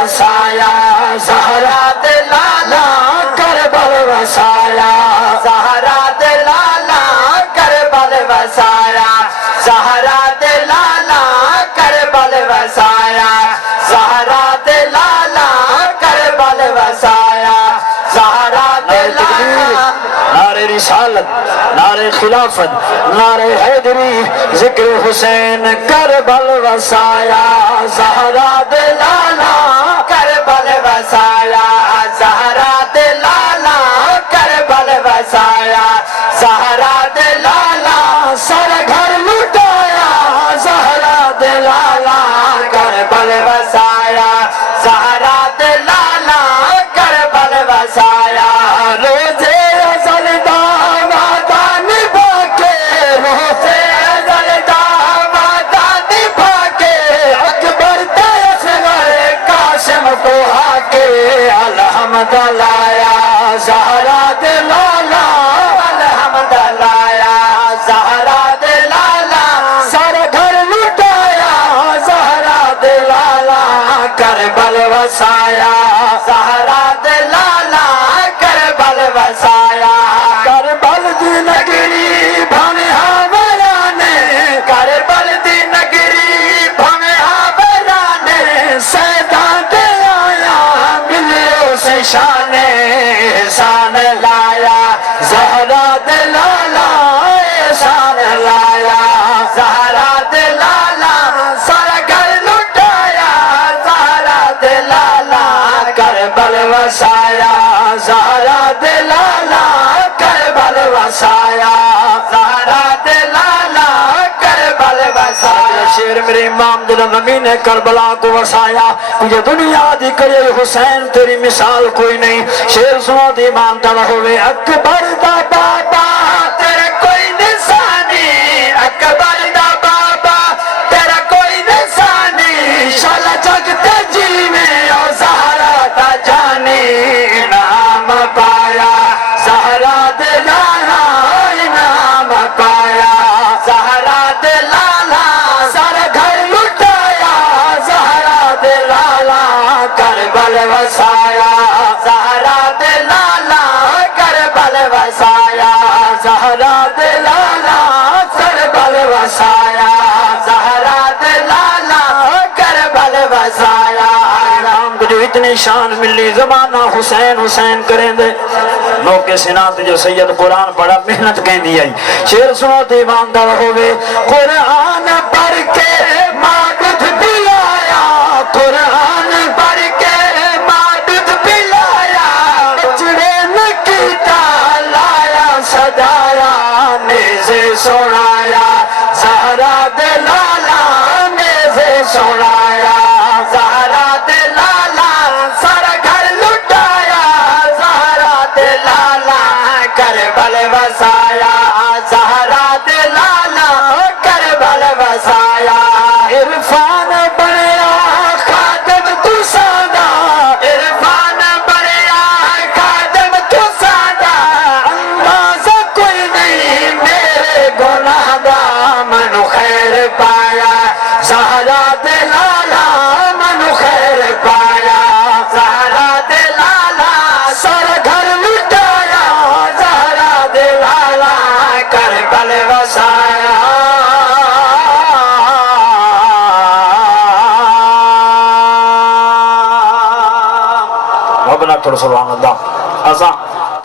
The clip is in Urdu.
وسایا زہرا دے لالا کربل وسایا زہرا دے لالا کربل وسایا زہرا دے لالا کربل وسایا زہرا دے لالا کربل وسایا زہرا دے لالا نعرہ رسالت نعرہ خلافت نعرہ حیدری ذکر حسین کربل وسایا زہرا دے لالا کربل وسایا زہرا دے لالا کربل وسایا زہرا دے لالا سر گھر لٹایا زہرا دے لالا کربل وسایا زہرا دے لالا کربل وسایا روزے ازل دعویٰ نبھا کے روزے ازل دعویٰ نبھا کے اکبر اصغر قاسم کو آکے الحمد لایا زہرا دے لالا الحمد لایا زہرا دے لالا سر گھر لٹایا زہرا دے لالا کربل وسایا زہرا دے لالا کربل وسایا کربل دی نگری بھاوے ہاورانے کربل دی نگری بھاوے ہاورانے سیداں دے آیا ملیو سے شان احسان لایا زہرا دے لالا احسان لایا زہرا دے لالا سر گھر لٹایا زہرا دے لالا کربل وسایا زہرا دے لالا کربل وسایا زہرا دے لالا کربل وسایا شیر میرے امام دل امین نے کربلا کو وسایا مجھے دنیا دی کرے حسین تیری مثال کوئی نہیں شیر سنو دی امام تلا ہوئے اکبر دا بابا تیرے کوئی نسانی اکبر دا بابا تیرا کوئی نسانی شالا جگتے جی میں اور زہرا دا جانی انعام پایا زہرا دے لالا انعام پایا زہرا دے لالا سر گھر لٹایا زہرا دے لالا کربل وسایا زہرا دے لالا کربل وسایا زہرا دے لالا کربل وسایا زہرا دے لالا کربل وسایا نام کو جو اتنی شان ملی زمانہ حسین حسین کریں دے لوگ سنات جو سید قرآن پڑھا محنت کہیں دی آئی شیر سنو تے ایماندار ہوئے قرآن پڑھ کے مادت پلایا قرآن پڑھ کے مادت پلایا بچڑے نکیتا لایا سجایا نیزے سوڑایا زہرا دے لالا نیزے سوڑایا زہرا دے لالا سر گھر لٹایا زہرا دے لالا کربل وسایا زہرا دے لالا کربل وسایا عرفان بنیا خادم تو سادا عرفان بنیا خادم تو سادا اندازہ کوئی نہیں میرے گناہ دا منو خیر پایا زہرا دے لالا منو خیر پایا زہرا دے لالا سر گھر لٹایا زہرا دے لالا کربل وسایا ربنا تر سبحان اللہ